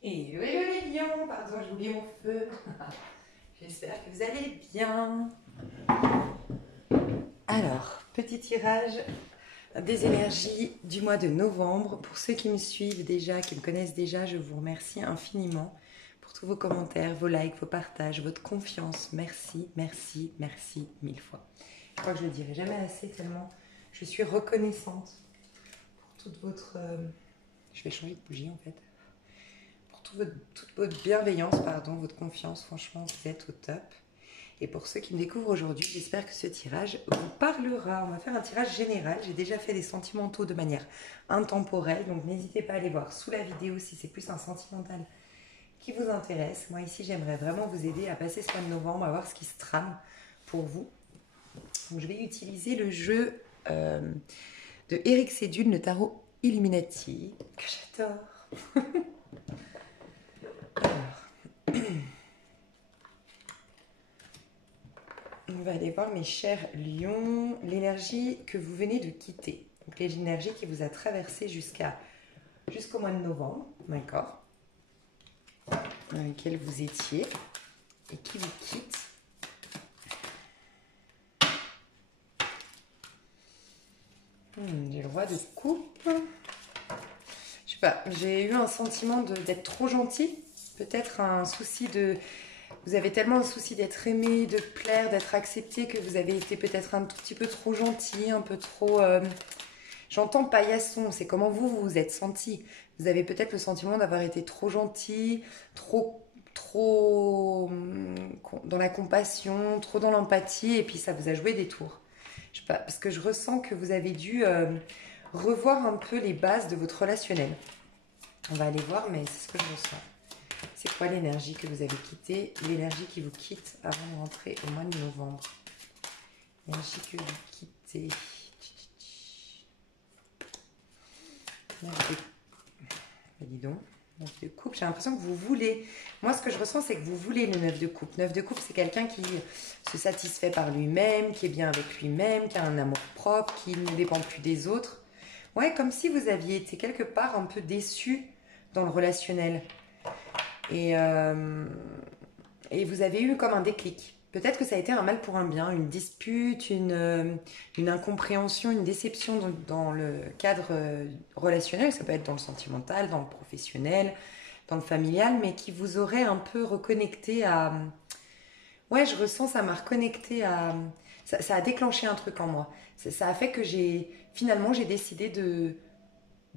Hello, hello les lions, pardon, j'ai oublié mon feu. J'espère que vous allez bien. Alors, petit tirage des énergies du mois de novembre. Pour ceux qui me suivent déjà, qui me connaissent déjà, je vous remercie infiniment pour tous vos commentaires, vos likes, vos partages, votre confiance. Merci, merci, merci mille fois. Je crois que je le dirai jamais assez tellement je suis reconnaissante pour toute votre... Je vais changer de bougie en fait. Toute votre bienveillance, pardon, votre confiance, franchement, vous êtes au top. Et pour ceux qui me découvrent aujourd'hui, j'espère que ce tirage vous parlera. On va faire un tirage général. J'ai déjà fait des sentimentaux de manière intemporelle, donc n'hésitez pas à aller voir sous la vidéo si c'est plus un sentimental qui vous intéresse. Moi ici, j'aimerais vraiment vous aider à passer ce mois de novembre, à voir ce qui se trame pour vous. Donc, je vais utiliser le jeu de Eric Sédune, le tarot Illuminati, que j'adore. On va aller voir mes chers lions, l'énergie que vous venez de quitter. Donc l'énergie qui vous a traversé jusqu'au mois de novembre, d'accord, dans lequel vous étiez et qui vous quitte. J'ai le roi de coupe. Je sais pas, j'ai eu un sentiment d'être trop gentil. Peut-être un souci de... Vous avez tellement un souci d'être aimé, de plaire, d'être accepté que vous avez été peut-être un tout petit peu trop gentil, un peu trop... J'entends paillasson, c'est comment vous vous êtes senti. Vous avez peut-être le sentiment d'avoir été trop gentil, trop dans la compassion, trop dans l'empathie, et puis ça vous a joué des tours. Je sais pas, parce que je ressens que vous avez dû revoir un peu les bases de votre relationnel. On va aller voir, mais c'est ce que je ressens. C'est quoi l'énergie que vous avez quittée, l'énergie qui vous quitte avant de rentrer au mois de novembre? L'énergie que vous quittez. Dis donc, 9 de coupe, j'ai l'impression que vous voulez. Moi, ce que je ressens, c'est que vous voulez le 9 de coupe. 9 de coupe, c'est quelqu'un qui se satisfait par lui-même, qui est bien avec lui-même, qui a un amour propre, qui ne dépend plus des autres. Ouais, comme si vous aviez été quelque part un peu déçu dans le relationnel. Et vous avez eu comme un déclic. Peut-être que ça a été un mal pour un bien, une dispute, une incompréhension, une déception dans le cadre relationnel. Ça peut être dans le sentimental, dans le professionnel, dans le familial, mais qui vous aurait un peu reconnecté à... Ouais, je ressens, ça m'a reconnecté à... Ça a déclenché un truc en moi. Ça a fait que finalement, j'ai décidé de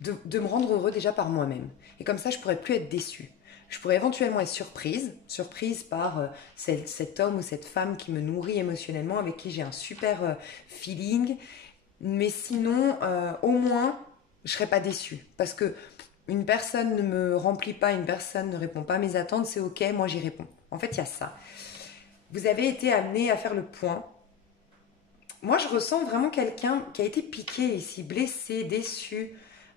me rendre heureux déjà par moi-même. Et comme ça, je pourrais plus être déçue. Je pourrais éventuellement être surprise par cet homme ou cette femme qui me nourrit émotionnellement, avec qui j'ai un super feeling. Mais sinon, au moins, je serais pas déçue. Parce que une personne ne me remplit pas, une personne ne répond pas à mes attentes, c'est ok, moi j'y réponds. En fait, il y a ça. Vous avez été amené à faire le point. Moi, je ressens vraiment quelqu'un qui a été piqué ici, blessé, déçu,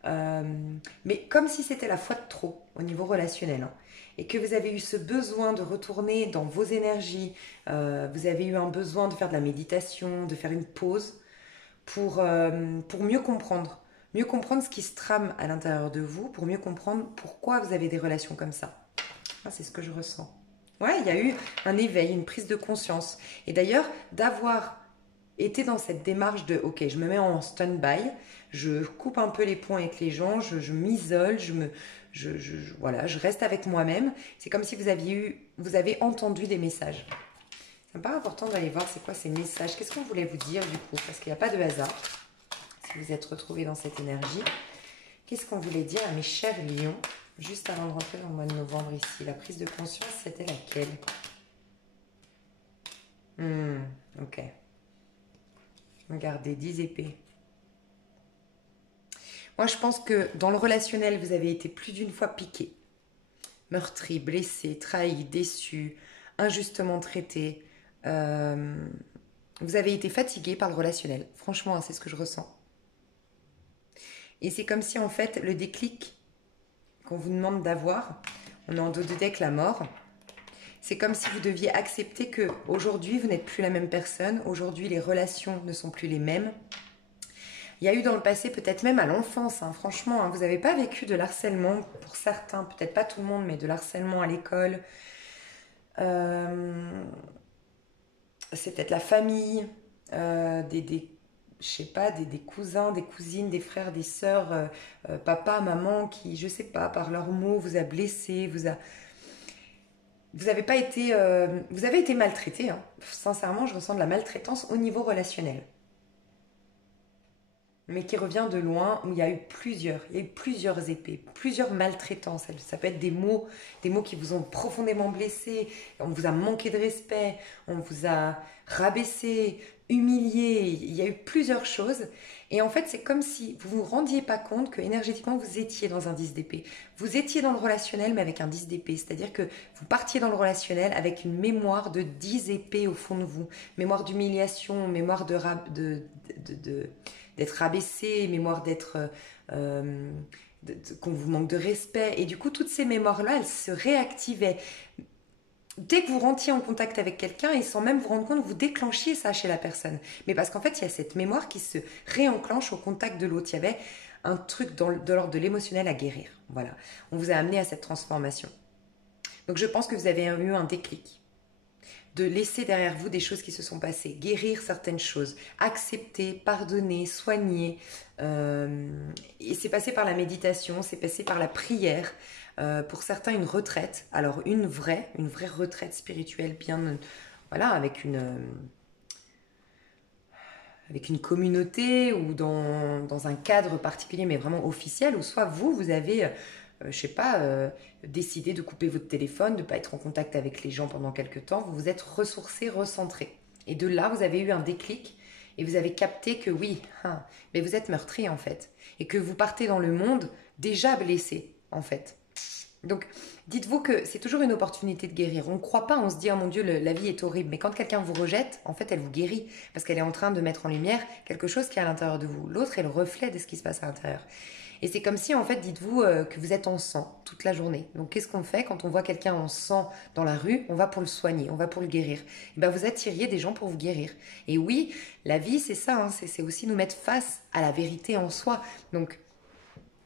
mais comme si c'était la fois de trop au niveau relationnel, hein, et que vous avez eu ce besoin de retourner dans vos énergies, vous avez eu un besoin de faire de la méditation, de faire une pause pour mieux comprendre ce qui se trame à l'intérieur de vous, pour mieux comprendre pourquoi vous avez des relations comme ça. Ah, c'est ce que je ressens. Ouais, il y a eu un éveil, une prise de conscience. Et d'ailleurs, d'avoir été dans cette démarche de ok, je me mets en stand-by, je coupe un peu les ponts avec les gens, je m'isole, voilà, je reste avec moi-même. C'est comme si vous avez entendu des messages. C'est pas important d'aller voir c'est quoi ces messages, qu'est-ce qu'on voulait vous dire du coup, parce qu'il n'y a pas de hasard. Si vous êtes retrouvés dans cette énergie, qu'est-ce qu'on voulait dire à mes chers lions, juste avant de rentrer dans le mois de novembre ici? La prise de conscience, c'était laquelle? Ok. Regardez, 10 épées. Moi, je pense que dans le relationnel, vous avez été plus d'une fois piqué, meurtri, blessé, trahi, déçu, injustement traité. Vous avez été fatigué par le relationnel. Franchement, hein, c'est ce que je ressens. Et c'est comme si, en fait, le déclic qu'on vous demande d'avoir, on est en dos de deck la mort, c'est comme si vous deviez accepter que aujourd'hui vous n'êtes plus la même personne, aujourd'hui les relations ne sont plus les mêmes. Il y a eu dans le passé, peut-être même à l'enfance, hein, franchement, hein, vous n'avez pas vécu de l'harcèlement, pour certains, peut-être pas tout le monde, mais de l'harcèlement à l'école. Euh, c'est peut-être la famille, je sais pas, des cousins, des cousines, des frères, des sœurs, papa, maman, qui, je sais pas, par leurs mots, vous a blessé, vous avez pas été, vous avez été maltraité, hein. Sincèrement, je ressens de la maltraitance au niveau relationnel, mais qui revient de loin, où il y a eu plusieurs épées, plusieurs maltraitances. Ça peut être des mots qui vous ont profondément blessé, on vous a manqué de respect, on vous a rabaissé, humilié, il y a eu plusieurs choses. Et en fait, c'est comme si vous vous rendiez pas compte que énergétiquement, vous étiez dans un 10 d'épée. Vous étiez dans le relationnel, mais avec un 10 d'épée. C'est-à-dire que vous partiez dans le relationnel avec une mémoire de 10 épées au fond de vous. Mémoire d'humiliation, mémoire d'être rabaissé, mémoire euh, qu'on vous manque de respect. Et du coup, toutes ces mémoires-là, elles se réactivaient. Dès que vous rentriez en contact avec quelqu'un et sans même vous rendre compte, vous déclenchiez ça chez la personne. Mais parce qu'en fait, il y a cette mémoire qui se réenclenche au contact de l'autre. Il y avait un truc de l'ordre de l'émotionnel à guérir. Voilà. On vous a amené à cette transformation. Donc je pense que vous avez eu un déclic. De laisser derrière vous des choses qui se sont passées, guérir certaines choses, accepter, pardonner, soigner. Et c'est passé par la méditation, c'est passé par la prière. Pour certains, une retraite. Alors une vraie retraite spirituelle, bien, voilà, avec une communauté ou dans un cadre particulier, mais vraiment officiel, ou soit vous avez, je sais pas, décidé de couper votre téléphone, de ne pas être en contact avec les gens pendant quelques temps, vous vous êtes ressourcé, recentré. Et de là, vous avez eu un déclic et vous avez capté que oui, hein, mais vous êtes meurtri en fait. Et que vous partez dans le monde déjà blessé en fait. Donc, dites-vous que c'est toujours une opportunité de guérir. On ne croit pas, on se dit, oh mon Dieu, la vie est horrible. Mais quand quelqu'un vous rejette, en fait, elle vous guérit. Parce qu'elle est en train de mettre en lumière quelque chose qui est à l'intérieur de vous. L'autre est le reflet de ce qui se passe à l'intérieur. Et c'est comme si, en fait, dites-vous que vous êtes en sang toute la journée. Donc, qu'est-ce qu'on fait quand on voit quelqu'un en sang dans la rue? On va pour le soigner, on va pour le guérir. Et ben, vous attiriez des gens pour vous guérir. Et oui, la vie, c'est ça. Hein, c'est aussi nous mettre face à la vérité en soi. Donc,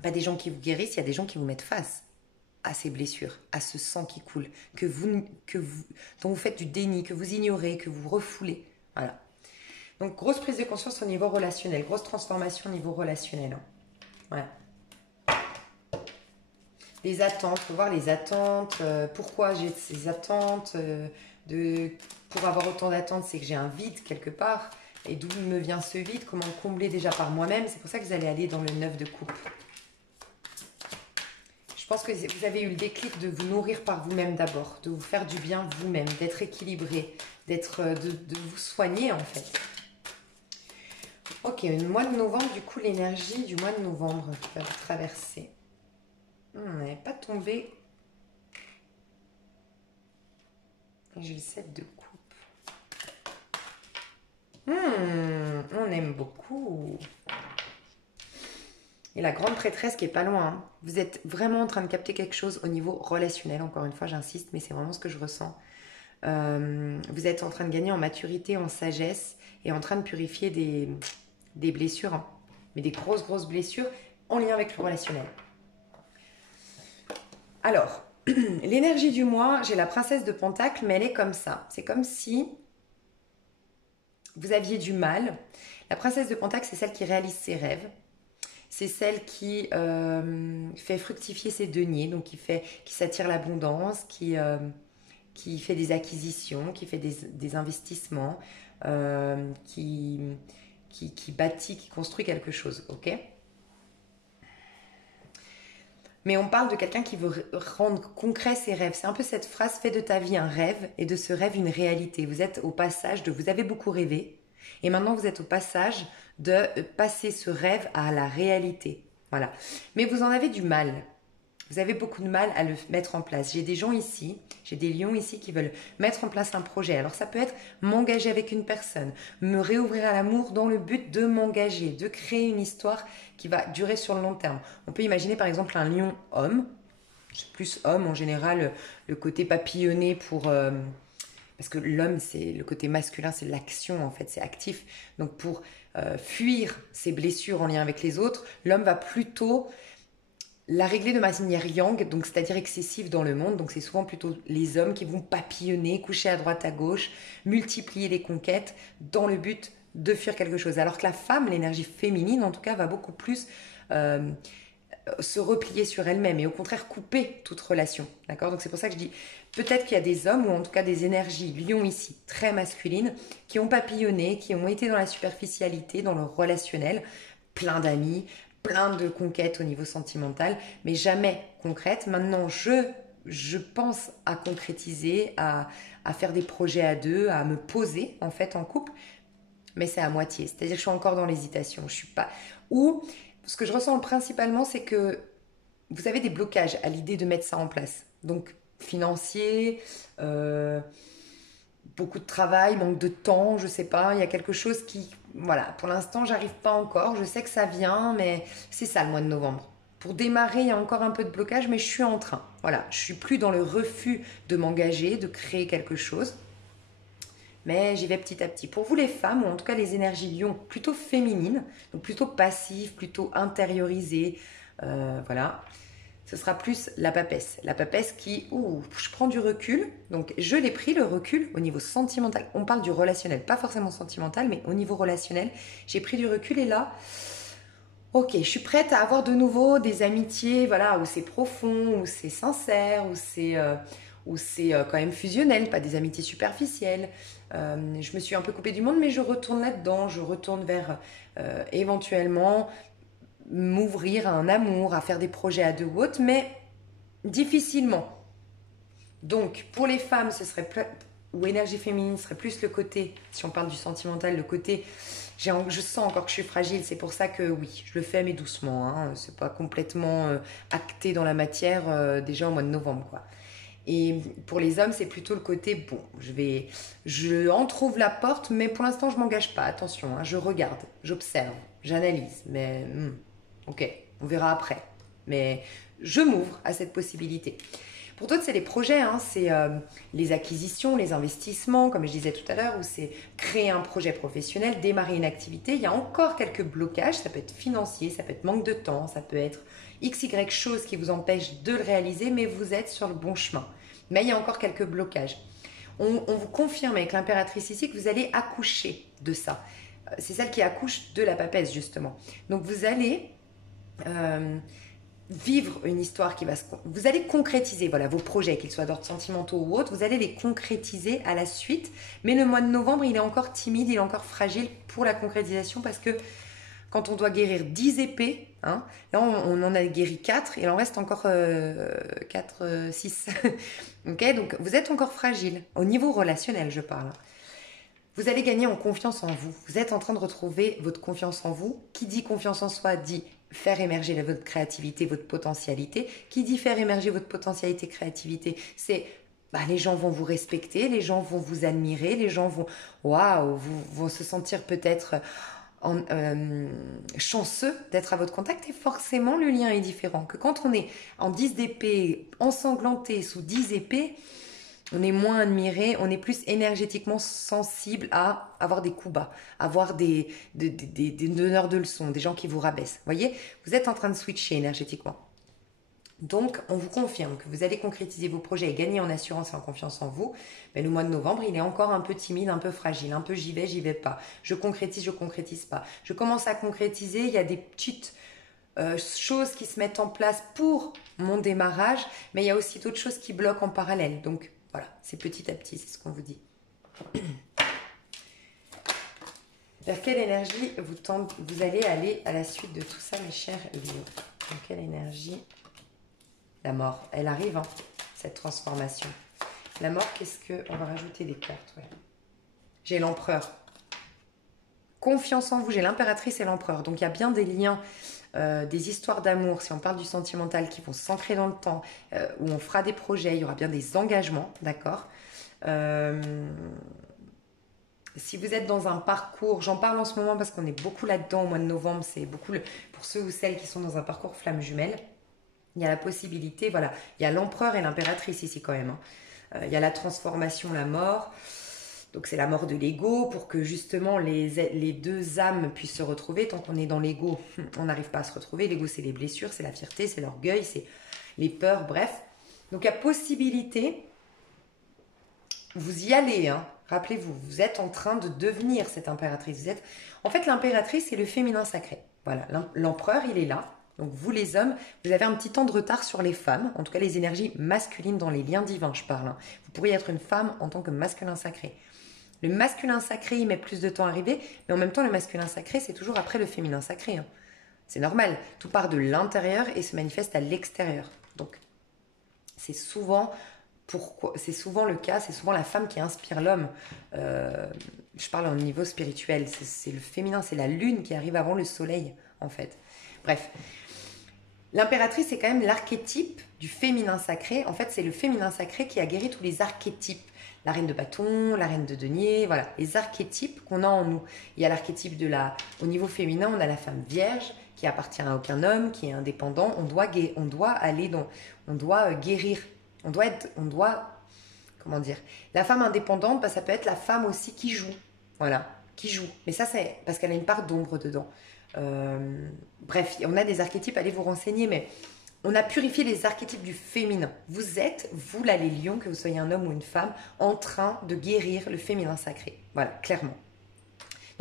pas des gens qui vous guérissent, il y a des gens qui vous mettent face à ces blessures, à ce sang qui coule, dont vous faites du déni, que vous ignorez, que vous refoulez. Voilà. Donc, grosse prise de conscience au niveau relationnel, grosse transformation au niveau relationnel. Hein. Voilà. Les attentes, faut voir les attentes, pourquoi j'ai ces attentes, pour avoir autant d'attentes, c'est que j'ai un vide quelque part, et d'où me vient ce vide, comment le combler déjà par moi-même, c'est pour ça que vous allez aller dans le 9 de coupe. Je pense que vous avez eu le déclic de vous nourrir par vous-même d'abord, de vous faire du bien vous-même, d'être équilibré, de vous soigner en fait. Ok, le mois de novembre, du coup, l'énergie du mois de novembre qui va vous traverser. On n'avait pas tombé. J'ai le 7 de coupe. On aime beaucoup. Et la grande prêtresse qui est pas loin. Hein. Vous êtes vraiment en train de capter quelque chose au niveau relationnel. Encore une fois, j'insiste, mais c'est vraiment ce que je ressens. Vous êtes en train de gagner en maturité, en sagesse et en train de purifier des blessures. Hein. Mais des grosses, grosses blessures en lien avec le relationnel. Alors, l'énergie du mois, j'ai la princesse de Pentacle, mais elle est comme ça. C'est comme si vous aviez du mal. La princesse de Pentacle, c'est celle qui réalise ses rêves. C'est celle qui fait fructifier ses deniers, donc qui s'attire l'abondance, qui fait des acquisitions, qui fait des investissements, qui bâtit, qui construit quelque chose, ok? Mais on parle de quelqu'un qui veut rendre concret ses rêves. C'est un peu cette phrase, fais de ta vie un rêve et de ce rêve une réalité. Vous êtes au passage vous avez beaucoup rêvé et maintenant vous êtes au passage de passer ce rêve à la réalité. Voilà. Mais vous en avez du mal. Vous avez beaucoup de mal à le mettre en place. J'ai des gens ici, j'ai des lions ici qui veulent mettre en place un projet. Alors ça peut être m'engager avec une personne, me réouvrir à l'amour dans le but de m'engager, de créer une histoire qui va durer sur le long terme. On peut imaginer par exemple un lion homme, c'est plus homme en général, le côté papillonné parce que l'homme, c'est le côté masculin, c'est l'action en fait, c'est actif. Donc pour fuir ses blessures en lien avec les autres, l'homme va plutôt la régler de manière yang, donc c'est-à-dire excessive dans le monde. Donc c'est souvent plutôt les hommes qui vont papillonner, coucher à droite à gauche, multiplier les conquêtes dans le but de fuir quelque chose. Alors que la femme, l'énergie féminine en tout cas, va beaucoup plus se replier sur elle-même et au contraire couper toute relation. D'accord? Donc c'est pour ça que je dis, peut-être qu'il y a des hommes ou en tout cas des énergies lion ici, très masculines, qui ont papillonné, qui ont été dans la superficialité, dans le relationnel, plein d'amis, plein de conquêtes au niveau sentimental, mais jamais concrètes. Maintenant, je pense à concrétiser, à faire des projets à deux, à me poser en fait en couple, mais c'est à moitié. C'est-à-dire que je suis encore dans l'hésitation. Je suis pas. Ou ce que je ressens principalement, c'est que vous avez des blocages à l'idée de mettre ça en place. Donc financier, beaucoup de travail, manque de temps, je sais pas. Il y a quelque chose qui, voilà, pour l'instant, j'arrive pas encore. Je sais que ça vient, mais c'est ça le mois de novembre. Pour démarrer, il y a encore un peu de blocage, mais je suis en train. Voilà, je suis plus dans le refus de m'engager, de créer quelque chose. Mais j'y vais petit à petit. Pour vous les femmes, ou en tout cas les énergies lion plutôt féminines, donc plutôt passives, plutôt intériorisées, voilà, ce sera plus la papesse. La papesse qui, je prends du recul, donc je l'ai pris le recul au niveau sentimental. On parle du relationnel, pas forcément sentimental, mais au niveau relationnel, j'ai pris du recul et là, ok, je suis prête à avoir de nouveau des amitiés, voilà, où c'est profond, où c'est sincère, où c'est quand même fusionnel, pas des amitiés superficielles. Je me suis un peu coupée du monde, mais je retourne là-dedans, je retourne vers éventuellement m'ouvrir à un amour, à faire des projets à deux ou autres, mais difficilement. Donc, pour les femmes, ce serait ou énergie féminine serait plus le côté, si on parle du sentimental, le côté je sens encore que je suis fragile, c'est pour ça que oui, je le fais mais doucement, hein, c'est pas complètement acté dans la matière déjà au mois de novembre, quoi. Et pour les hommes, c'est plutôt le côté, bon, je entrouvre la porte, mais pour l'instant, je m'engage pas, attention, hein, je regarde, j'observe, j'analyse, mais ok, on verra après. Mais je m'ouvre à cette possibilité. Pour d'autres, c'est les projets, hein, c'est les acquisitions, les investissements, comme je disais tout à l'heure, où c'est créer un projet professionnel, démarrer une activité. Il y a encore quelques blocages, ça peut être financier, ça peut être manque de temps, ça peut être XY chose qui vous empêche de le réaliser, mais vous êtes sur le bon chemin. Mais il y a encore quelques blocages. On vous confirme avec l'impératrice ici que vous allez accoucher de ça. C'est celle qui accouche de la papesse, justement. Donc vous allez vivre une histoire qui va se... Vous allez concrétiser voilà, vos projets, qu'ils soient d'ordre sentimentaux ou autres, vous allez les concrétiser à la suite. Mais le mois de novembre, il est encore timide, il est encore fragile pour la concrétisation parce que quand on doit guérir 10 épées, hein, là on en a guéri 4, il en reste encore 4, 6. Okay, donc vous êtes encore fragile, au niveau relationnel je parle. Vous allez gagner en confiance en vous. Vous êtes en train de retrouver votre confiance en vous. Qui dit confiance en soi dit faire émerger votre créativité, votre potentialité. Qui dit faire émerger votre potentialité, créativité, c'est les gens vont vous respecter, les gens vont vous admirer, les gens vont se sentir peut-être chanceux d'être à votre contact et forcément le lien est différent. Que quand on est en 10 d'épée, ensanglanté sous 10 épées, on est moins admiré, on est plus énergétiquement sensible à avoir des coups bas, avoir des donneurs de leçons, des gens qui vous rabaissent. Vous voyez, vous êtes en train de switcher énergétiquement. Donc, on vous confirme que vous allez concrétiser vos projets et gagner en assurance et en confiance en vous. Mais le mois de novembre, il est encore un peu timide, un peu fragile, un peu j'y vais pas. Je concrétise pas. Je commence à concrétiser, il y a des petites choses qui se mettent en place pour mon démarrage, mais il y a aussi d'autres choses qui bloquent en parallèle. Donc, voilà, c'est petit à petit, c'est ce qu'on vous dit. Vers quelle énergie vous allez aller à la suite de tout ça, mes chers Lions? Dans quelle énergie? La mort, elle arrive, hein, cette transformation. La mort, qu'est-ce que... On va rajouter des cartes, ouais. J'ai l'empereur. Confiance en vous, j'ai l'impératrice et l'empereur. Donc, il y a bien des liens, des histoires d'amour, si on parle du sentimental, qui vont s'ancrer dans le temps, où on fera des projets, il y aura bien des engagements, d'accord. Si vous êtes dans un parcours, j'en parle en ce moment parce qu'on est beaucoup là-dedans au mois de novembre, c'est beaucoup pour ceux ou celles qui sont dans un parcours flamme jumelle. Il y a la possibilité, voilà, il y a l'empereur et l'impératrice ici quand même. Hein. Il y a la transformation, la mort. Donc c'est la mort de l'ego pour que justement les deux âmes puissent se retrouver. Tant qu'on est dans l'ego, on n'arrive pas à se retrouver. L'ego, c'est les blessures, c'est la fierté, c'est l'orgueil, c'est les peurs, bref. Donc il y a possibilité, vous y allez, hein. Rappelez-vous, vous êtes en train de devenir cette impératrice. Vous êtes... En fait, l'impératrice, c'est le féminin sacré. Voilà, l'empereur, il est là. Donc vous les hommes, vous avez un petit temps de retard sur les femmes, en tout cas les énergies masculines dans les liens divins, je parle. Hein. Vous pourriez être une femme en tant que masculin sacré. Le masculin sacré, il met plus de temps à arriver, mais en même temps, le masculin sacré, c'est toujours après le féminin sacré. Hein. C'est normal, tout part de l'intérieur et se manifeste à l'extérieur. Donc, c'est souvent le cas, c'est souvent la femme qui inspire l'homme. Je parle au niveau spirituel, c'est le féminin, c'est la lune qui arrive avant le soleil, en fait. Bref, l'impératrice, c'est quand même l'archétype du féminin sacré. En fait, c'est le féminin sacré qui a guéri tous les archétypes. La reine de bâton, la reine de denier, voilà, les archétypes qu'on a en nous. Il y a l'archétype au niveau féminin, on a la femme vierge qui appartient à aucun homme, qui est indépendant. On doit guérir, comment dire, la femme indépendante, ça peut être la femme aussi qui joue, voilà, qui joue. Mais ça, c'est parce qu'elle a une part d'ombre dedans. Bref, on a des archétypes, allez vous renseigner, mais on a purifié les archétypes du féminin. Vous êtes, vous là les lions, que vous soyez un homme ou une femme, en train de guérir le féminin sacré. Voilà, clairement.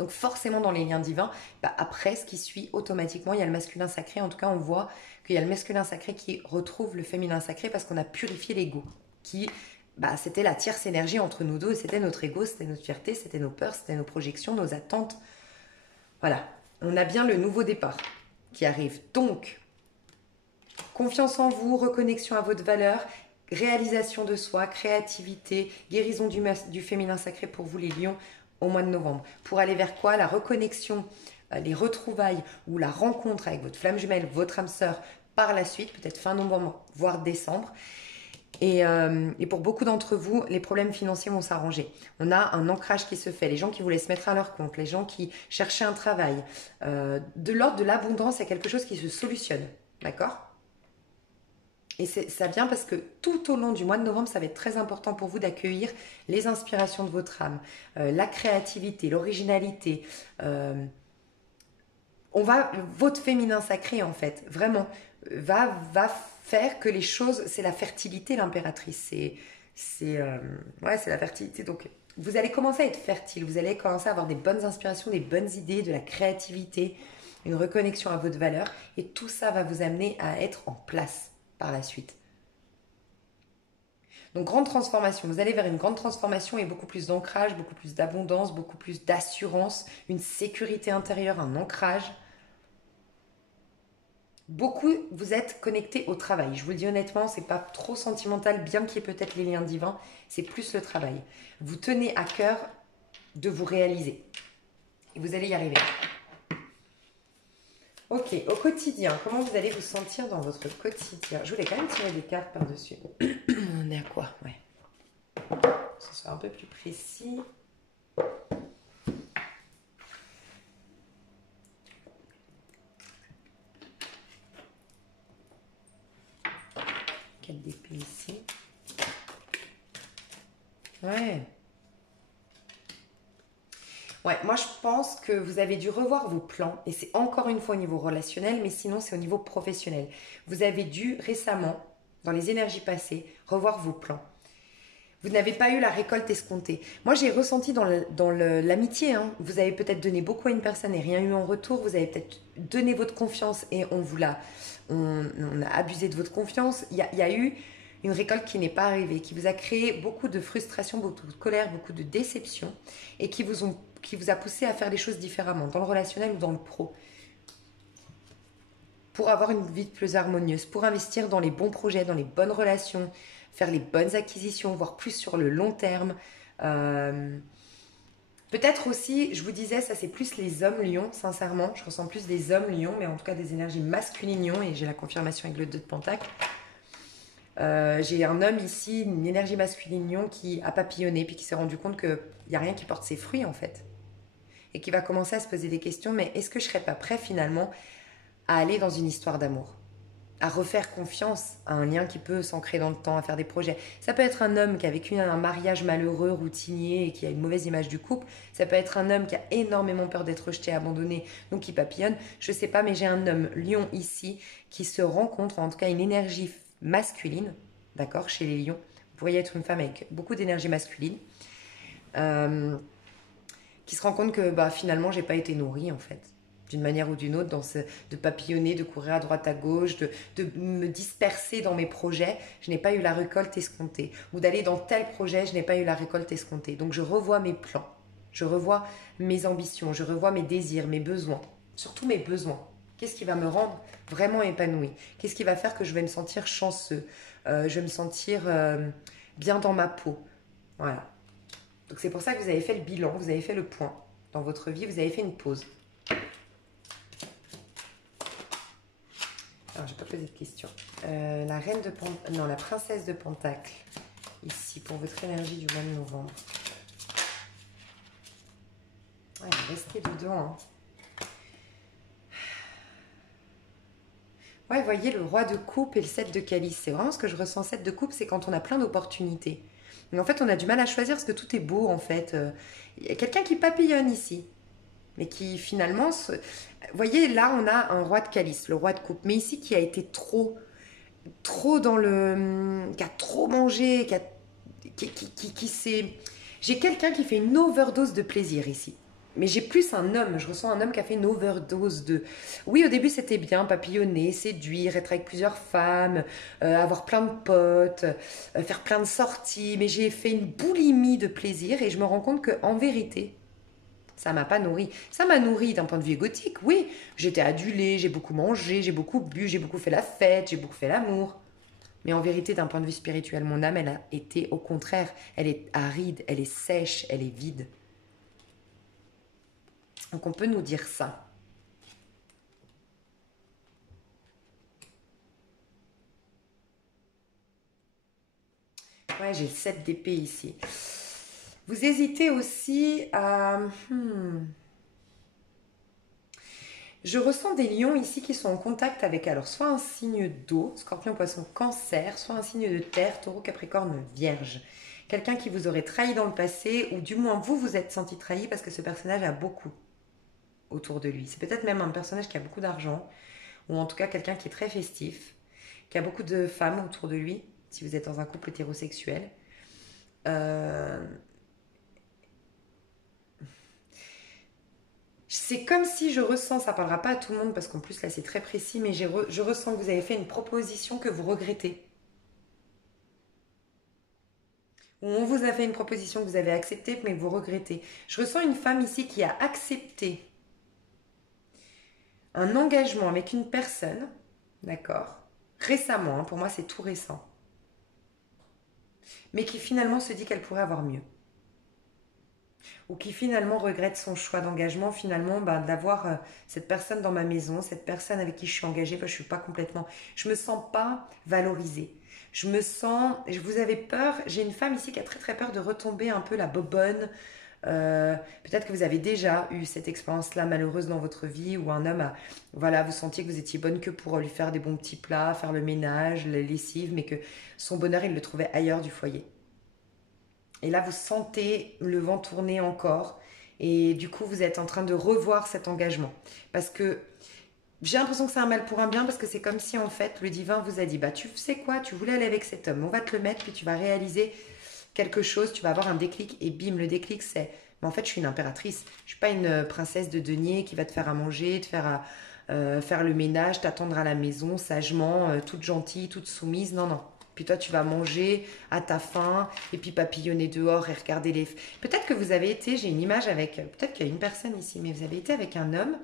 Donc forcément dans les liens divins, après ce qui suit automatiquement, il y a le masculin sacré. En tout cas, on voit qu'il y a le masculin sacré qui retrouve le féminin sacré parce qu'on a purifié l'ego. C'était la tierce énergie entre nous deux. C'était notre ego, c'était notre fierté, c'était nos peurs, c'était nos projections, nos attentes. Voilà, on a bien le nouveau départ qui arrive. Donc, confiance en vous, reconnexion à votre valeur, réalisation de soi, créativité, guérison du féminin sacré pour vous les lions au mois de novembre. Pour aller vers quoi? La reconnexion, les retrouvailles ou la rencontre avec votre flamme jumelle, votre âme sœur par la suite, peut-être fin novembre, voire décembre. Et pour beaucoup d'entre vous, les problèmes financiers vont s'arranger. On a un ancrage qui se fait. Les gens qui voulaient se mettre à leur compte, les gens qui cherchaient un travail. De l'ordre de l'abondance, il y a quelque chose qui se solutionne. D'accord? Et ça vient parce que tout au long du mois de novembre, ça va être très important pour vous d'accueillir les inspirations de votre âme, la créativité, l'originalité. Votre féminin sacré, en fait, vraiment, va faire que les choses, c'est la fertilité, l'impératrice. C'est la fertilité. Donc, vous allez commencer à être fertile, vous allez commencer à avoir des bonnes inspirations, des bonnes idées, de la créativité, une reconnexion à votre valeur. Et tout ça va vous amener à être en place par la suite. Donc grande transformation, vous allez vers une grande transformation et beaucoup plus d'ancrage, beaucoup plus d'abondance, beaucoup plus d'assurance, une sécurité intérieure, un ancrage. Beaucoup, vous êtes connectés au travail. Je vous le dis honnêtement, c'est pas trop sentimental, bien qu'il y ait peut-être les liens divins, c'est plus le travail. Vous tenez à cœur de vous réaliser. Et vous allez y arriver. Ok, au quotidien, comment vous allez vous sentir dans votre quotidien? Je voulais quand même tirer des cartes par-dessus. On est à quoi? Ouais. Que ce soit un peu plus précis. 4 d'épée ici. Ouais. Ouais, moi je pense que vous avez dû revoir vos plans, et c'est encore une fois au niveau relationnel, mais sinon c'est au niveau professionnel. Vous avez dû récemment, dans les énergies passées, revoir vos plans. Vous n'avez pas eu la récolte escomptée. Moi j'ai ressenti dans l'amitié, hein, vous avez peut-être donné beaucoup à une personne et rien eu en retour, vous avez peut-être donné votre confiance et on a abusé de votre confiance. Il y a eu une récolte qui n'est pas arrivée, qui vous a créé beaucoup de frustration, beaucoup de colère, beaucoup de déception et qui vous a poussé à faire les choses différemment, dans le relationnel ou dans le pro. Pour avoir une vie plus harmonieuse, pour investir dans les bons projets, dans les bonnes relations, faire les bonnes acquisitions, voire plus sur le long terme. Peut-être aussi, je vous disais, ça c'est plus les hommes lions, sincèrement. Je ressens plus des hommes lions, mais en tout cas des énergies masculines lions, et j'ai la confirmation avec le 2 de Pentacle. J'ai un homme ici, une énergie masculine lion qui a papillonné, puis qui s'est rendu compte qu'il n'y a rien qui porte ses fruits en fait. Et qui va commencer à se poser des questions, mais est-ce que je ne serais pas prêt finalement à aller dans une histoire d'amour? à refaire confiance à un lien qui peut s'ancrer dans le temps, à faire des projets. Ça peut être un homme qui a vécu un mariage malheureux, routinier et qui a une mauvaise image du couple. Ça peut être un homme qui a énormément peur d'être rejeté, abandonné, donc qui papillonne. Je sais pas, mais j'ai un homme lion ici qui se rencontre, en tout cas une énergie masculine, d'accord, chez les lions. Vous pourriez être une femme avec beaucoup d'énergie masculine, qui se rend compte que bah, finalement, j'ai pas été nourrie en fait d'une manière ou d'une autre, de papillonner, de courir à droite à gauche, de me disperser dans mes projets, je n'ai pas eu la récolte escomptée. Ou d'aller dans tel projet, je n'ai pas eu la récolte escomptée. Donc je revois mes plans, je revois mes ambitions, je revois mes désirs, mes besoins, surtout mes besoins. Qu'est-ce qui va me rendre vraiment épanouie? Qu'est-ce qui va faire que je vais me sentir chanceux? Je vais me sentir bien dans ma peau. Voilà. Donc c'est pour ça que vous avez fait le bilan, vous avez fait le point dans votre vie, vous avez fait une pause. Alors, je n'ai pas posé de question. La reine de Pentacle, non, la princesse de Pentacle, ici, pour votre énergie du mois de novembre. Ouais, restez dedans. Hein. Ouais, voyez, le roi de coupe et le 7 de calice. C'est vraiment ce que je ressens. 7 de coupe, c'est quand on a plein d'opportunités. Mais en fait, on a du mal à choisir parce que tout est beau, en fait. Il y a quelqu'un qui papillonne ici. Mais qui finalement... Vous voyez, là, on a un roi de calice, le roi de coupe. Mais ici, qui a été trop dans le... qui a trop mangé, qui s'est... J'ai quelqu'un qui fait une overdose de plaisir ici. Mais j'ai plus un homme, je ressens un homme qui a fait une overdose de... Oui, au début c'était bien, papillonner, séduire, être avec plusieurs femmes, avoir plein de potes, faire plein de sorties, mais j'ai fait une boulimie de plaisir et je me rends compte qu'en vérité, ça m'a pas nourri. Ça m'a nourri d'un point de vue égotique, oui. J'étais adulée, j'ai beaucoup mangé, j'ai beaucoup bu, j'ai beaucoup fait la fête, j'ai beaucoup fait l'amour. Mais en vérité, d'un point de vue spirituel, mon âme, elle a été au contraire. Elle est aride, elle est sèche, elle est vide. Donc on peut nous dire ça. Ouais, j'ai le 7 d'épée ici. Vous hésitez aussi à... Je ressens des lions ici qui sont en contact avec alors soit un signe d'eau, scorpion, poisson, cancer, soit un signe de terre, taureau, capricorne, vierge. Quelqu'un qui vous aurait trahi dans le passé, ou du moins vous vous êtes senti trahi parce que ce personnage a beaucoup autour de lui. C'est peut-être même un personnage qui a beaucoup d'argent, ou en tout cas quelqu'un qui est très festif, qui a beaucoup de femmes autour de lui, si vous êtes dans un couple hétérosexuel. Euh, C'est comme si je ressens, ça parlera pas à tout le monde parce qu'en plus là c'est très précis, mais je ressens que vous avez fait une proposition que vous regrettez. Ou on vous a fait une proposition que vous avez acceptée mais que vous regrettez. Je ressens une femme ici qui a accepté un engagement avec une personne, d'accord, récemment, hein, pour moi c'est tout récent, mais qui finalement se dit qu'elle pourrait avoir mieux. Ou qui finalement regrette son choix d'engagement, finalement bah, d'avoir cette personne dans ma maison, cette personne avec qui je suis engagée, bah, je suis pas complètement, je me sens pas valorisée. Je me sens, vous avez peur, j'ai une femme ici qui a très très peur de retomber un peu la bobonne. Peut-être que vous avez déjà eu cette expérience-là malheureuse dans votre vie où un homme a, voilà, vous sentiez que vous étiez bonne que pour lui faire des bons petits plats, faire le ménage, les lessives, mais que son bonheur, il le trouvait ailleurs du foyer. Et là, vous sentez le vent tourner encore. Et du coup, vous êtes en train de revoir cet engagement. Parce que j'ai l'impression que c'est un mal pour un bien, parce que c'est comme si, en fait, le divin vous a dit, bah, tu sais quoi, tu voulais aller avec cet homme, on va te le mettre, puis tu vas réaliser quelque chose, tu vas avoir un déclic, et bim, le déclic, c'est, mais en fait, je suis une impératrice. Je suis pas une princesse de denier qui va te faire à manger, te faire faire le ménage, t'attendre à la maison sagement, toute gentille, toute soumise. Non, non. Puis toi, tu vas manger à ta faim et puis papillonner dehors et regarder les... Peut-être que vous avez été, j'ai une image avec... Peut-être qu'il y a une personne ici, mais vous avez été avec un homme.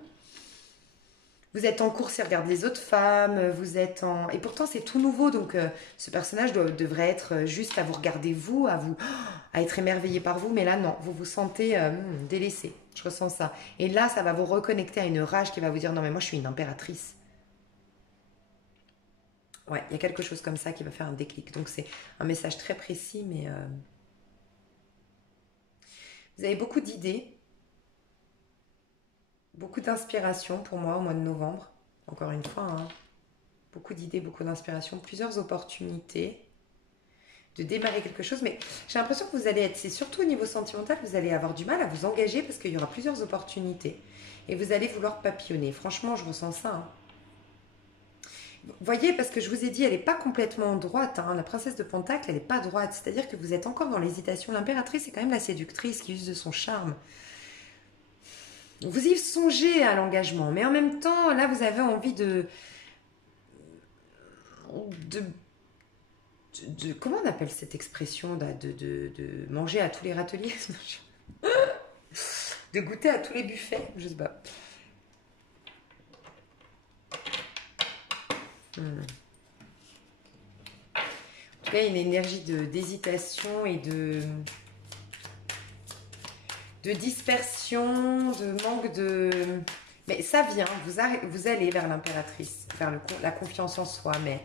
Vous êtes en course, il regarde les autres femmes, vous êtes en... Et pourtant, c'est tout nouveau, donc ce personnage devrait être juste à vous regarder vous, à vous, à être émerveillé par vous, mais là, non, vous vous sentez délaissé. Je ressens ça. Et là, ça va vous reconnecter à une rage qui va vous dire, non, mais moi, je suis une impératrice. Ouais, il y a quelque chose comme ça qui va faire un déclic. Donc, c'est un message très précis, mais vous avez beaucoup d'idées, beaucoup d'inspiration pour moi au mois de novembre. Encore une fois, hein. beaucoup d'idées, beaucoup d'inspiration, plusieurs opportunités de démarrer quelque chose. Mais j'ai l'impression que vous allez être, c'est surtout au niveau sentimental, vous allez avoir du mal à vous engager parce qu'il y aura plusieurs opportunités. Et vous allez vouloir papillonner. Franchement, je ressens ça. Hein. Voyez, parce que je vous ai dit, elle n'est pas complètement droite. Hein. La princesse de Pentacle, elle n'est pas droite. C'est-à-dire que vous êtes encore dans l'hésitation. L'impératrice, c'est quand même la séductrice qui use de son charme. Vous y songez à l'engagement, mais en même temps, là, vous avez envie de comment on appelle cette expression de manger à tous les râteliers, de goûter à tous les buffets, je sais pas. En tout cas, il y a une énergie d'hésitation et de dispersion, de manque de... Mais ça vient, vous allez vers l'impératrice, vers la confiance en soi, mais...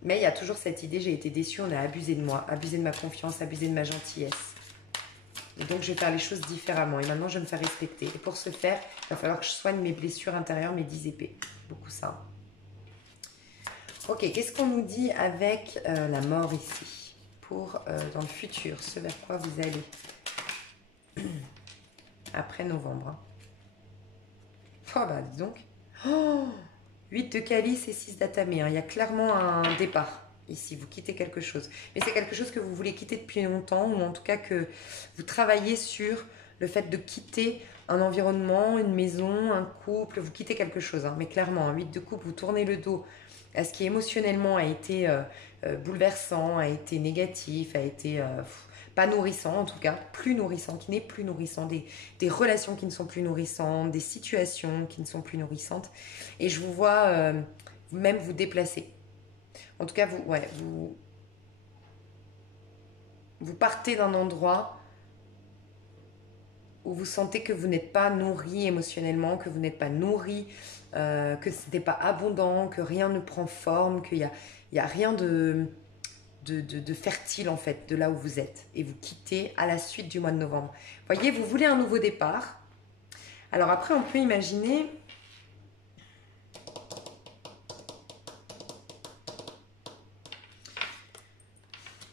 Mais il y a toujours cette idée, j'ai été déçue, on a abusé de moi, abusé de ma confiance, abusé de ma gentillesse. Et donc, je vais faire les choses différemment. Et maintenant, je vais me faire respecter. Et pour ce faire, il va falloir que je soigne mes blessures intérieures, mes 10 épées. Beaucoup ça. Ok, qu'est-ce qu'on nous dit avec la mort ici pour dans le futur, ce vers quoi vous allez après novembre. Hein. Oh bah dis donc. Oh, 8 de calice et 6 d'atamé. Hein. Il y a clairement un départ ici. Vous quittez quelque chose. Mais c'est quelque chose que vous voulez quitter depuis longtemps, ou en tout cas que vous travaillez sur le fait de quitter un environnement, une maison, un couple. Vous quittez quelque chose. Hein. Mais clairement, un 8 de coupe, vous tournez le dos à ce qui émotionnellement a été bouleversant, a été négatif, a été pas nourrissant en tout cas, plus nourrissant, qui n'est plus nourrissant, des relations qui ne sont plus nourrissantes, des situations qui ne sont plus nourrissantes. Et je vous vois même vous déplacer. En tout cas, vous partez d'un endroit où vous sentez que vous n'êtes pas nourri émotionnellement, que vous n'êtes pas nourri, que ce n'était pas abondant, que rien ne prend forme, qu'il y a rien de fertile en fait de là où vous êtes. Et vous quittez à la suite du mois de novembre. Voyez, vous voulez un nouveau départ. Alors après, on peut imaginer...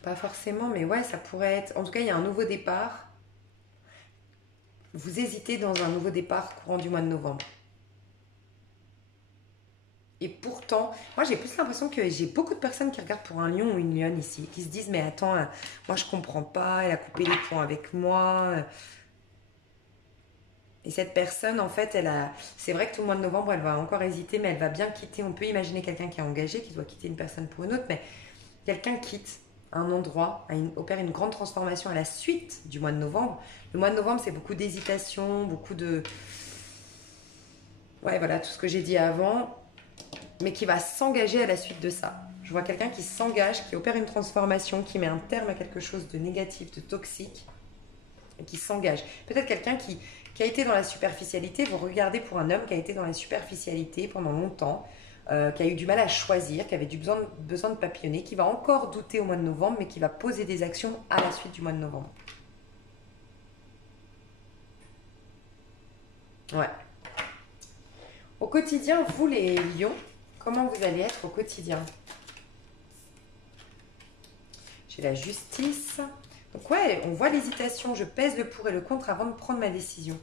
Pas forcément, mais ouais, ça pourrait être... En tout cas, il y a un nouveau départ. Vous hésitez dans un nouveau départ courant du mois de novembre. Et pourtant, moi j'ai plus l'impression que j'ai beaucoup de personnes qui regardent pour un lion ou une lionne ici, qui se disent mais attends, moi je comprends pas, elle a coupé les ponts avec moi. Et cette personne, en fait, c'est vrai que tout le mois de novembre, elle va encore hésiter, mais elle va bien quitter. On peut imaginer quelqu'un qui est engagé, qui doit quitter une personne pour une autre, mais quelqu'un quitte un endroit, opère une grande transformation à la suite du mois de novembre. Le mois de novembre, c'est beaucoup d'hésitation, beaucoup de... Ouais, voilà, tout ce que j'ai dit avant, mais qui va s'engager à la suite de ça. Je vois quelqu'un qui s'engage, qui opère une transformation, qui met un terme à quelque chose de négatif, de toxique, et qui s'engage. Peut-être quelqu'un qui a été dans la superficialité, vous regardez pour un homme qui a été dans la superficialité pendant longtemps, qui a eu du mal à choisir, qui avait besoin de papillonner, qui va encore douter au mois de novembre, mais qui va poser des actions à la suite du mois de novembre. Ouais. Au quotidien, vous les lions, comment vous allez être au quotidien? J'ai la justice. Donc ouais, on voit l'hésitation. Je pèse le pour et le contre avant de prendre ma décision.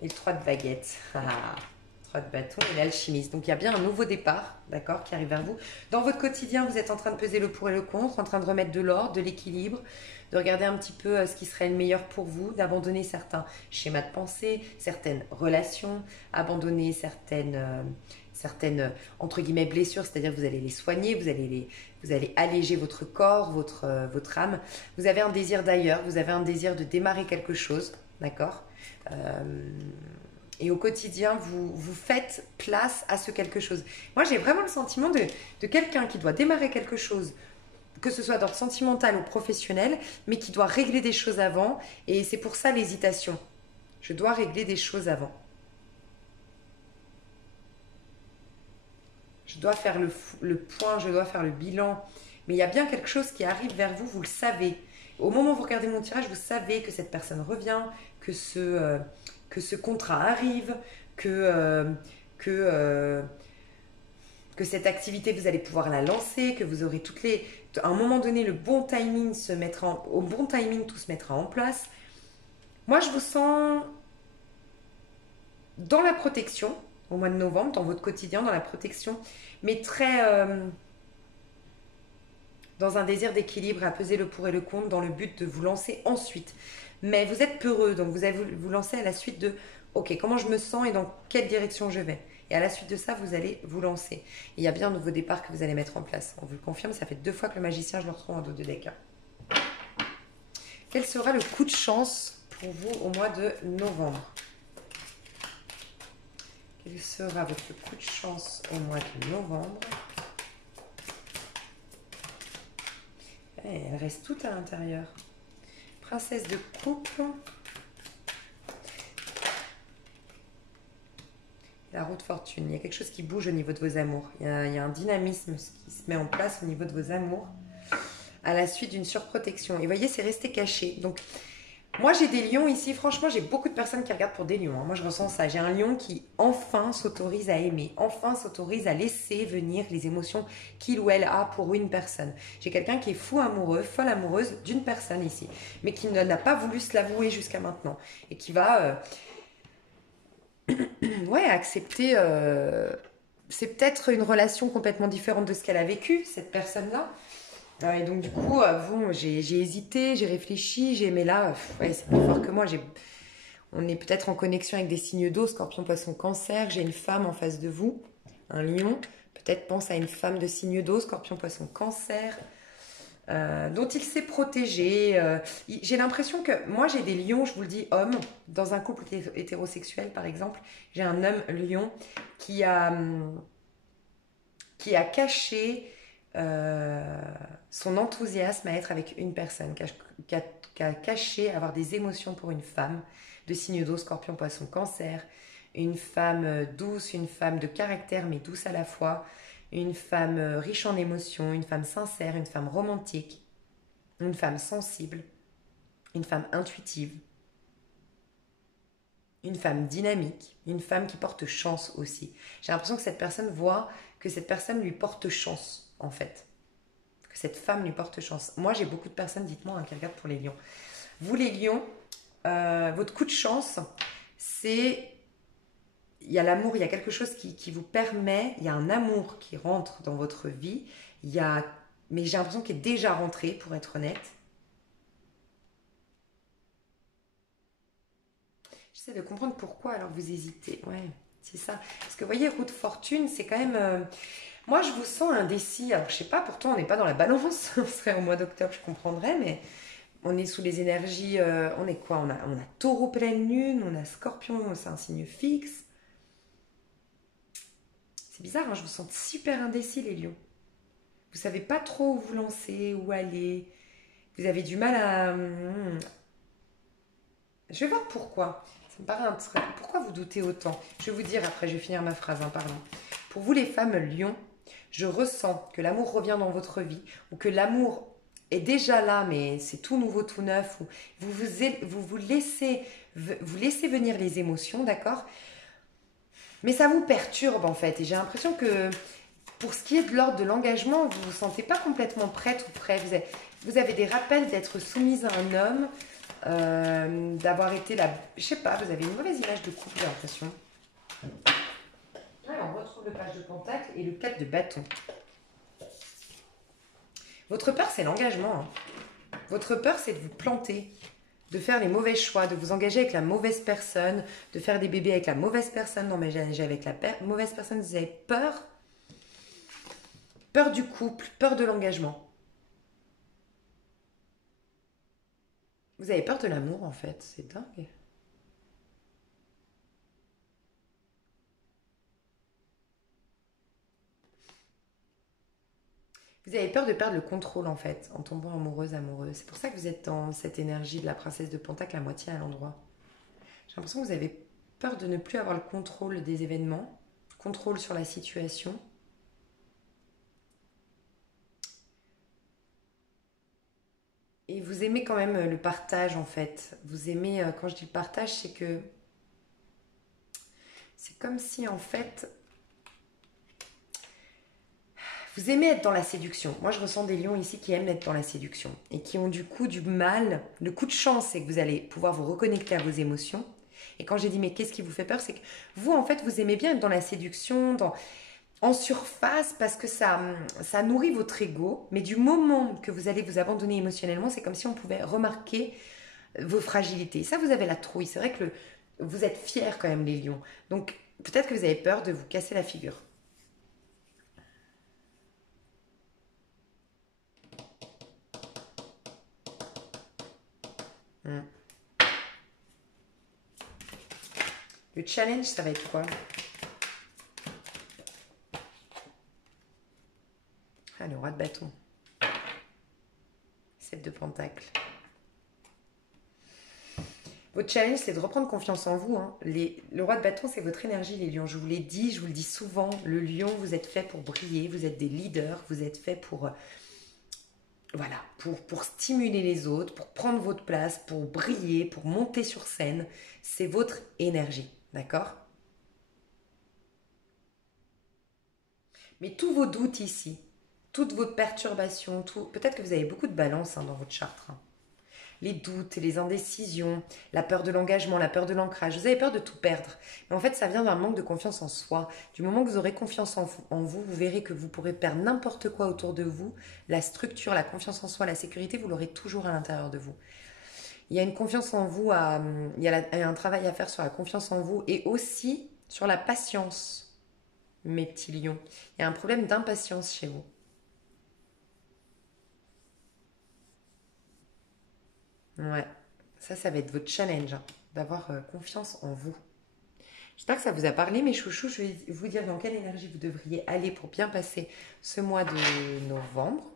Et le 3 de baguette. 3 de bâton et l'alchimiste. Donc il y a bien un nouveau départ, d'accord, qui arrive vers vous. Dans votre quotidien, vous êtes en train de peser le pour et le contre, en train de remettre de l'ordre, de l'équilibre, de regarder un petit peu ce qui serait le meilleur pour vous, d'abandonner certains schémas de pensée, certaines relations, abandonner certaines entre guillemets blessures, c'est-à-dire que vous allez les soigner, vous allez alléger votre corps, votre âme. Vous avez un désir d'ailleurs, vous avez un désir de démarrer quelque chose, d'accord. Et au quotidien, vous faites place à ce quelque chose. Moi, j'ai vraiment le sentiment de quelqu'un qui doit démarrer quelque chose, que ce soit d'ordre sentimental ou professionnel, mais qui doit régler des choses avant. Et c'est pour ça l'hésitation. Je dois régler des choses avant. Je dois faire le point, je dois faire le bilan. Mais il y a bien quelque chose qui arrive vers vous, vous le savez. Au moment où vous regardez mon tirage, vous savez que cette personne revient, que ce contrat arrive, que, que, euh, que cette activité, vous allez pouvoir la lancer, que vous aurez à un moment donné, le bon timing au bon timing, tout se mettra en place. Moi, je vous sens dans la protection au mois de novembre, dans votre quotidien, dans la protection, mais très dans un désir d'équilibre, à peser le pour et le contre, dans le but de vous lancer ensuite. Mais vous êtes peureux, donc vous allez vous lancer à la suite de ok, comment je me sens et dans quelle direction je vais. Et à la suite de ça, vous allez vous lancer. Et il y a bien de nouveaux départs que vous allez mettre en place. On vous le confirme, ça fait 2 fois que le magicien, je le retrouve en dos de deck. Quel sera le coup de chance pour vous au mois de novembre? Quel sera votre coup de chance au mois de novembre? Elle reste toute à l'intérieur. Princesse de coupe. La roue de fortune. Il y a quelque chose qui bouge au niveau de vos amours. Il y a un dynamisme qui se met en place au niveau de vos amours à la suite d'une surprotection. Et vous voyez, c'est resté caché. Donc, moi, j'ai des lions ici. Franchement, j'ai beaucoup de personnes qui regardent pour des lions. Moi, je ressens ça. J'ai un lion qui, enfin, s'autorise à aimer. Enfin, s'autorise à laisser venir les émotions qu'il ou elle a pour une personne. J'ai quelqu'un qui est fou amoureux, folle amoureuse d'une personne ici. Mais qui n'a pas voulu se l'avouer jusqu'à maintenant. Et qui va... ouais, accepter... c'est peut-être une relation complètement différente de ce qu'elle a vécu, cette personne-là. Et donc du coup, bon, j'ai hésité, j'ai réfléchi, mais là, ouais, c'est plus fort que moi. On est peut-être en connexion avec des signes d'eau, Scorpion, Poisson, Cancer. J'ai une femme en face de vous, un lion. Peut-être pense à une femme de signe d'eau, Scorpion, Poisson, Cancer, dont il s'est protégé. J'ai l'impression que moi, j'ai des lions, je vous le dis, hommes, dans un couple hétérosexuel, par exemple. J'ai un homme lion qui a caché son enthousiasme à être avec une personne, qui a caché avoir des émotions pour une femme de signe d'eau, Scorpion, Poisson, Cancer, une femme douce, une femme de caractère mais douce à la fois, une femme riche en émotions, une femme sincère, une femme romantique, une femme sensible, une femme intuitive, une femme dynamique, une femme qui porte chance aussi. J'ai l'impression que cette personne voit que cette personne lui porte chance, en fait. Que cette femme lui porte chance. Moi, j'ai beaucoup de personnes, dites-moi, hein, qui regardent pour les lions. Vous, les lions, votre coup de chance, c'est... Il y a l'amour, il y a quelque chose qui vous permet, il y a un amour qui rentre dans votre vie, mais j'ai l'impression qu'il est déjà rentré, pour être honnête. J'essaie de comprendre pourquoi alors vous hésitez. Ouais, c'est ça. Parce que vous voyez, roue de fortune, c'est quand même... Moi, je vous sens indécis. Alors, je sais pas, pourtant, on n'est pas dans la balance. On serait au mois d'octobre, je comprendrais, mais on est sous les énergies... on est quoi on a taureau pleine lune, on a scorpion, c'est un signe fixe. C'est bizarre, hein, je vous sens super indécis, les lions. Vous savez pas trop où vous lancer, où aller. Vous avez du mal à... Je vais voir pourquoi. Ça me paraît Pourquoi vous doutez autant? Je vais vous dire après, je vais finir ma phrase, hein, pardon. Pour vous, les femmes lions, je ressens que l'amour revient dans votre vie, ou que l'amour est déjà là, mais c'est tout nouveau, tout neuf, ou vous laissez venir les émotions, d'accord? Mais ça vous perturbe en fait, et j'ai l'impression que pour ce qui est de l'ordre de l'engagement, vous ne vous sentez pas complètement prête ou prêt. Vous avez des rappels d'être soumise à un homme, d'avoir été là. Je sais pas, vous avez une mauvaise image de couple, j'ai l'impression. Ouais, on retrouve le page de pentacle et le 4 de bâton. Votre peur, c'est l'engagement. Hein. Votre peur, c'est de vous planter, de faire les mauvais choix, de vous engager avec la mauvaise personne, de faire des bébés avec la mauvaise personne, d'engager avec la mauvaise personne. Vous avez peur. Peur du couple, peur de l'engagement. Vous avez peur de l'amour, en fait. C'est dingue. Vous avez peur de perdre le contrôle, en fait, en tombant amoureuse, amoureux. C'est pour ça que vous êtes dans cette énergie de la princesse de Pentacle à moitié à l'endroit. J'ai l'impression que vous avez peur de ne plus avoir le contrôle des événements, contrôle sur la situation. Et vous aimez quand même le partage en fait. Vous aimez, quand je dis le partage, c'est que c'est comme si en fait vous aimez être dans la séduction. Moi je ressens des lions ici qui aiment être dans la séduction et qui ont du coup du mal. Le coup de chance c'est que vous allez pouvoir vous reconnecter à vos émotions. Et quand j'ai dit mais qu'est-ce qui vous fait peur, c'est que vous en fait vous aimez bien être dans la séduction, en surface parce que ça nourrit votre ego. Mais du moment que vous allez vous abandonner émotionnellement, c'est comme si on pouvait remarquer vos fragilités. Ça, vous avez la trouille. C'est vrai que vous êtes fiers quand même, les lions. Donc, peut-être que vous avez peur de vous casser la figure. Hmm. Le challenge, ça va être quoi? Ah, le roi de bâton. 7 de pentacle. Votre challenge, c'est de reprendre confiance en vous, hein. Le roi de bâton, c'est votre énergie, les lions. Je vous l'ai dit, je vous le dis souvent. Le lion, vous êtes fait pour briller. Vous êtes des leaders. Vous êtes fait pour voilà, pour stimuler les autres, pour prendre votre place, pour briller, pour monter sur scène. C'est votre énergie, d'accord? Mais tous vos doutes ici, toutes vos perturbations, peut-être que vous avez beaucoup de balance dans votre charte, hein. Les doutes, les indécisions, la peur de l'engagement, la peur de l'ancrage. Vous avez peur de tout perdre. Mais en fait, ça vient d'un manque de confiance en soi. Du moment que vous aurez confiance en vous, vous verrez que vous pourrez perdre n'importe quoi autour de vous. La structure, la confiance en soi, la sécurité, vous l'aurez toujours à l'intérieur de vous. Il y a une confiance en vous, il y a un travail à faire sur la confiance en vous et aussi sur la patience, mes petits lions. Il y a un problème d'impatience chez vous. Ouais, ça va être votre challenge, hein, d'avoir confiance en vous. J'espère que ça vous a parlé, mes chouchous. Je vais vous dire dans quelle énergie vous devriez aller pour bien passer ce mois de novembre.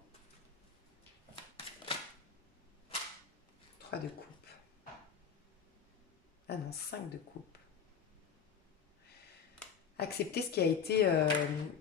3 de coupe. Ah non, 5 de coupe. Accepter ce qui a été...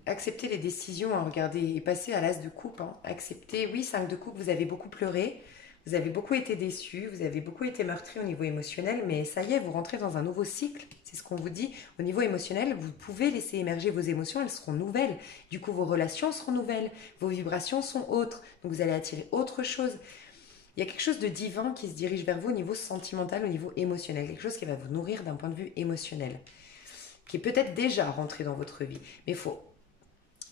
accepter les décisions à regarder et passer à l'as de coupe, hein. Accepter, oui, 5 de coupe, vous avez beaucoup pleuré. Vous avez beaucoup été déçus, vous avez beaucoup été meurtri au niveau émotionnel, mais ça y est, vous rentrez dans un nouveau cycle. C'est ce qu'on vous dit. Au niveau émotionnel, vous pouvez laisser émerger vos émotions, elles seront nouvelles. Du coup, vos relations seront nouvelles, vos vibrations sont autres. Donc, vous allez attirer autre chose. Il y a quelque chose de divin qui se dirige vers vous au niveau sentimental, au niveau émotionnel. Quelque chose qui va vous nourrir d'un point de vue émotionnel, qui est peut-être déjà rentré dans votre vie. Mais faut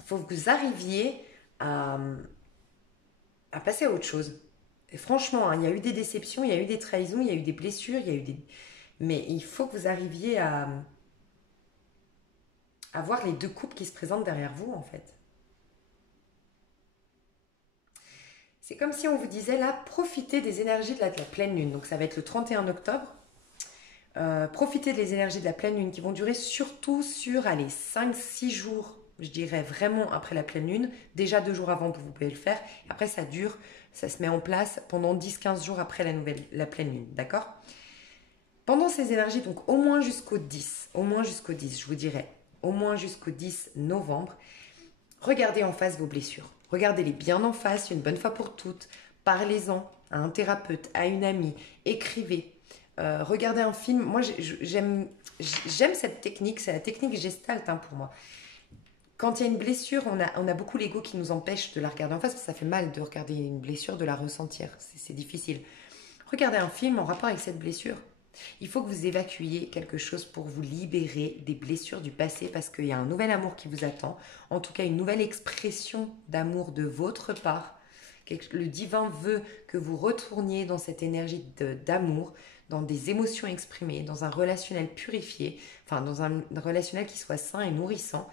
que vous arriviez à, à passer à autre chose. Et franchement, hein, il y a eu des déceptions, il y a eu des trahisons, il y a eu des blessures, il y a eu des... Mais il faut que vous arriviez à voir les deux coupes qui se présentent derrière vous, en fait. C'est comme si on vous disait là, profitez des énergies de la pleine lune. Donc ça va être le 31 octobre. Profitez des énergies de la pleine lune qui vont durer surtout sur, allez, 5-6 jours, je dirais vraiment après la pleine lune. Déjà 2 jours avant, vous pouvez le faire. Après, ça dure, ça se met en place pendant 10-15 jours après la pleine lune, d'accord? Pendant ces énergies, donc au moins jusqu'au 10, je vous dirais, au moins jusqu'au 10 novembre, regardez en face vos blessures. Regardez-les bien en face, une bonne fois pour toutes. Parlez-en à un thérapeute, à une amie. Écrivez. Regardez un film. Moi, j'aime cette technique. C'est la technique gestalt, hein, pour moi. Quand il y a une blessure, on a beaucoup l'ego qui nous empêche de la regarder en face parce que ça fait mal de regarder une blessure, de la ressentir. C'est difficile. Regardez un film en rapport avec cette blessure. Il faut que vous évacuiez quelque chose pour vous libérer des blessures du passé parce qu'il y a un nouvel amour qui vous attend. En tout cas, une nouvelle expression d'amour de votre part. Le divin veut que vous retourniez dans cette énergie d'amour, dans des émotions exprimées, dans un relationnel purifié, enfin dans un relationnel qui soit sain et nourrissant.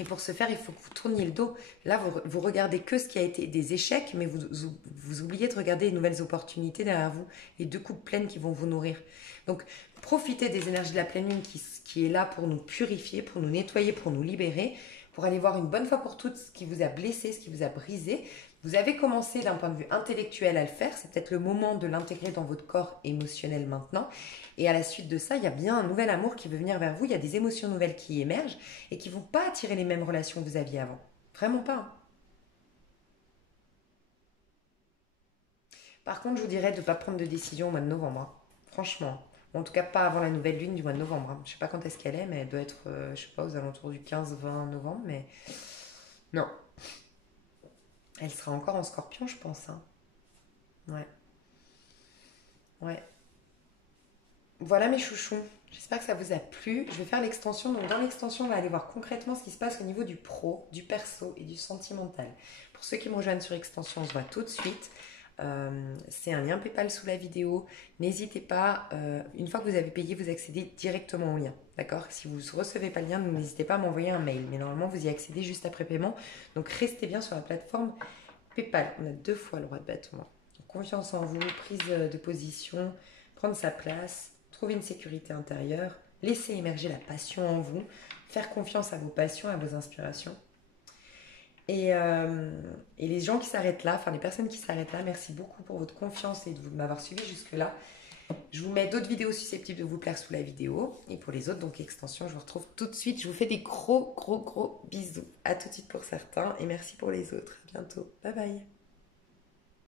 Et pour ce faire, il faut que vous tourniez le dos. Là, vous regardez que ce qui a été des échecs, mais vous oubliez de regarder les nouvelles opportunités derrière vous, les deux coupes pleines qui vont vous nourrir. Donc, profitez des énergies de la pleine lune qui est là pour nous purifier, pour nous nettoyer, pour nous libérer, pour aller voir une bonne fois pour toutes ce qui vous a blessé, ce qui vous a brisé. Vous avez commencé d'un point de vue intellectuel à le faire, c'est peut-être le moment de l'intégrer dans votre corps émotionnel maintenant. Et à la suite de ça, il y a bien un nouvel amour qui veut venir vers vous, il y a des émotions nouvelles qui émergent et qui ne vont pas attirer les mêmes relations que vous aviez avant. Vraiment pas, hein. Par contre, je vous dirais de ne pas prendre de décision au mois de novembre, hein. Franchement. Ou en tout cas, pas avant la nouvelle lune du mois de novembre, hein. Je sais pas quand est-ce qu'elle est, mais elle doit être, je sais pas, aux alentours du 15-20 novembre. Mais non, elle sera encore en scorpion, je pense, hein. Ouais, ouais. Voilà mes chouchous. J'espère que ça vous a plu. Je vais faire l'extension. Donc dans l'extension, on va aller voir concrètement ce qui se passe au niveau du pro, du perso et du sentimental. Pour ceux qui me rejoignent sur extension, on se voit tout de suite. C'est un lien PayPal sous la vidéo. N'hésitez pas, une fois que vous avez payé, vous accédez directement au lien. D'accord? Si vous ne recevez pas le lien, n'hésitez pas à m'envoyer un mail. Mais normalement, vous y accédez juste après paiement. Donc restez bien sur la plateforme PayPal. On a 2 fois le roi de bâton. Donc, confiance en vous, prise de position, prendre sa place, trouver une sécurité intérieure, laisser émerger la passion en vous, faire confiance à vos passions, à vos inspirations. Et les gens qui s'arrêtent là, enfin les personnes qui s'arrêtent là, merci beaucoup pour votre confiance et de m'avoir suivi jusque-là. Je vous mets d'autres vidéos susceptibles de vous plaire sous la vidéo. Et pour les autres, donc extension, je vous retrouve tout de suite. Je vous fais des gros, gros, gros bisous. À tout de suite pour certains et merci pour les autres. À bientôt. Bye bye.